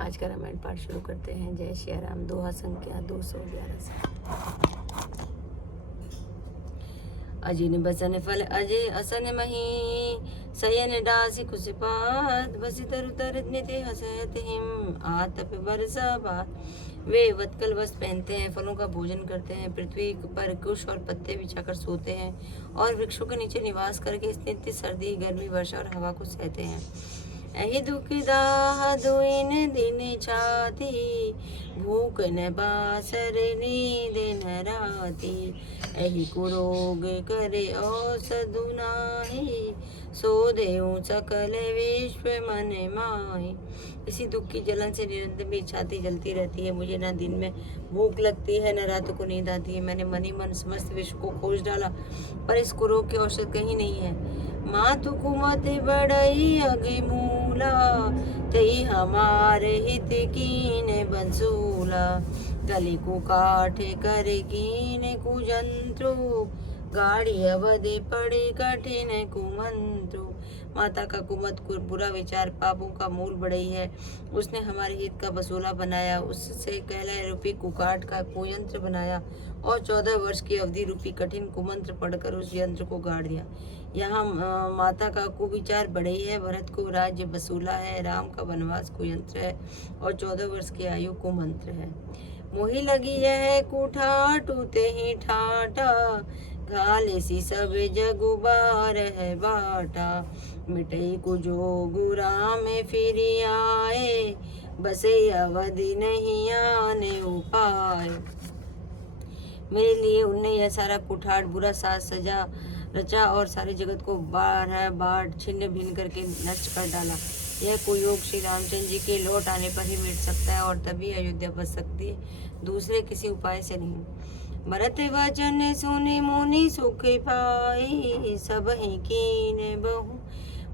आज का रामायण पाठ शुरू करते हैं। जय श्री राम। दोहा संख्या 211 से। अजिन बसन फल अजय असन मही सयन डासी खुशपात बसी तरु तरत नित्य हसत हिम आतप बरसा बात। वे वत्कल वस्त्र पहनते हैं, फलों का भोजन करते हैं, पृथ्वी पर कुश और पत्ते बिछाकर सोते हैं और वृक्षों के नीचे निवास करके नित्य सर्दी गर्मी वर्षा और हवा को सहते हैं। एहि दुख दाह दुइन दिन छाती भूख न बासर नींद न राती। एहि कुरोग करे औषधु नाही सो देऊ सकल विश्व मन माही। इसी दुख की जलन से निरंतर मेरी छाती जलती रहती है। मुझे न दिन में भूख लगती है न रात को नींद आती है। मैंने मन ही मन समस्त विश्व को खोज डाला पर इस कुरोग के औषध कहीं नहीं है। मातु कुमत बड़ई अगे मूला तई हमारे हित कीन बंसूला। कली को काठे करे कीन कुजंत्रु गाड़ी अवधि पड़े कठिन कुमंत्रु। माता का कुमत बुरा विचार पापों का मूल बढ़ई है। उसने हमारे हित का बसूला बनाया, उससे कहलाए रूपी कुकाट का कुयंत्र बनाया और 14 वर्ष की अवधि रूपी कठिन कुमंत्र पढ़कर उस यंत्र को गाड़ दिया। यहाँ माता का कुविचार बढ़ई है, भरत को राज्य बसूला है, राम का वनवास कुयंत्र है और 14 वर्ष की आयु कुमंत्र है। मोही लगी है कुठा टूते ही ठाटा घाले सी सब जगुबार है बाटा। मिटई को जो गुरा में फिर आए बसे अवधि नहीं आने उपाय। मेरे लिए उनने यह सारा कुठार बुरा साज सजा रचा और सारे जगत को बाढ़ छिन्न भिन्न करके नष्ट कर डाला। यह कुयोग श्री रामचंद्र जी के लौट आने पर ही मिट सकता है और तभी अयोध्या बच सकती है, दूसरे किसी उपाय से नहीं। भरत वचन सुनि मुनि सुख पाई सब ही कीन बहु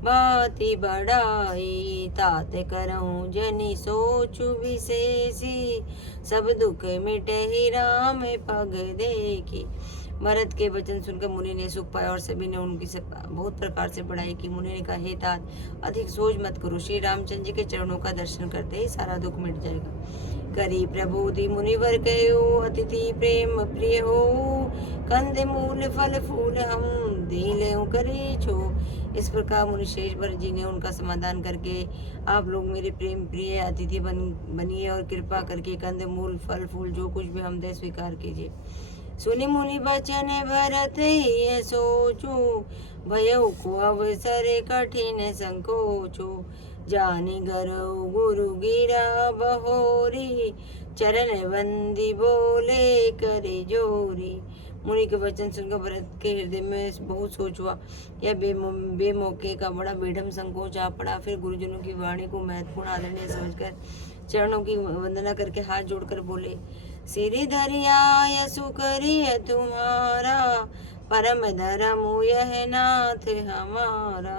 बाती बढ़ाई। तात करऊं जनि सोचु विशेषी सब दुख मिटे ही राम पग देखी। भरत के वचन सुनकर मुनि ने सुख पाया और सभी ने उनकी बहुत प्रकार से बढ़ाई की। मुनि ने कहा, हे तात अधिक सोच मत करो, श्री रामचंद्र जी के चरणों का दर्शन करते ही सारा दुख मिट जाएगा। करी प्रबोधि मुनिवर कहो अतिथि प्रेम प्रिय हो कंद मूल फल फूल हम दिले करे छो। इस प्रकार मुनिश्रेष्ठ भरत जी ने उनका समाधान करके, आप लोग मेरे प्रेम प्रिय अतिथि बनिए और कृपा करके कंद मूल फल फूल जो कुछ भी हम दे स्वीकार कीजिए। सुनि मुनि बचन भरत ये सोचो भयो को अवसर कठिन संकोचो। जानी गरौ गुरु गिरा बहोरी चरण बंदी बोले करे जोरी। मुनि के वचन सुनकर भरत के हृदय में बहुत सोच हुआ। यह बेमौके का बड़ा बेढम संकोच आ पड़ा। फिर गुरुजनों की वाणी को महत्वपूर्ण आदरणीय समझकर चरणों की वंदना करके हाथ जोड़कर बोले, सिरि धरिया यसु करिय तुम्हारा परम धर्म यह नाथ हमारा।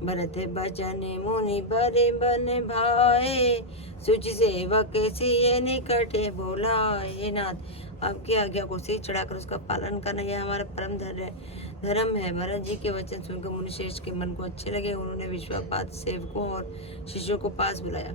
भरत बचन मुनि बरे बन भाए सुचि सेवक सिय निकट बोलाए। नाथ आपकी आज्ञा को सिर चढ़ाकर उसका पालन करना यह हमारा परम धर्म है। भरत जी के वचन सुनकर मुनिश्रेष्ठ के मन को अच्छे लगे। उन्होंने विश्वापात सेवकों और शिष्यों को पास बुलाया।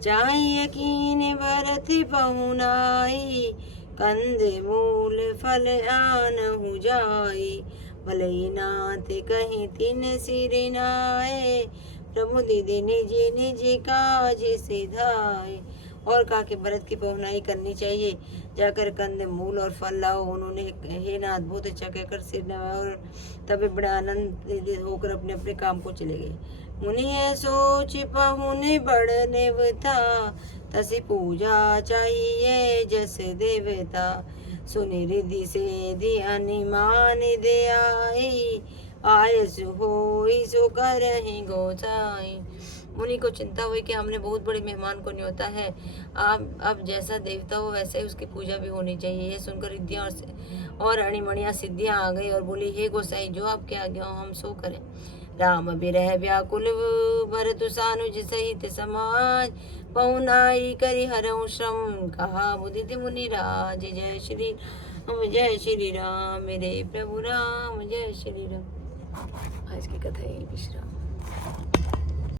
चाहे यकीन भरत पहुनाई कंद मूल फल आन हो जाई। भले नाथ कहीं तीन सिर नाए प्रभु दीदी निज निज काज सिधाए। और कहा कि भरत की पहुनाई करनी चाहिए, जाकर कंद मूल और फल लाओ। उन्होंने हे नाथ बहुत अच्छा कहकर सिर नवाया और तभी बड़े आनंद होकर अपने अपने काम को चले गए। मुनि सोच पहुने बड़ था तसी पूजा चाहिए जस देवता। सुनि रिधि से दी अनिमान दे आई आयस होई सो करहि गोसाई। मुनि को चिंता हुई कि हमने बहुत बड़े मेहमान को न्योता है, अब जैसा देवता हो वैसे ही उसकी पूजा भी होनी चाहिए। यह सुनकर रिद्धियां और अणिमणियां सिद्धियां आ गई और बोली, हे गोसाई जो आपके आज्ञा हो हम सो करें। राम बिरह व्याकुल भरत सानुज सहित समाज पहुनाई करि हरऊ श्रम कहा मुदित मुनि राज। जय श्री राम मेरे प्रभु राम, जय श्री राम। आज की कथा यही विश्राम।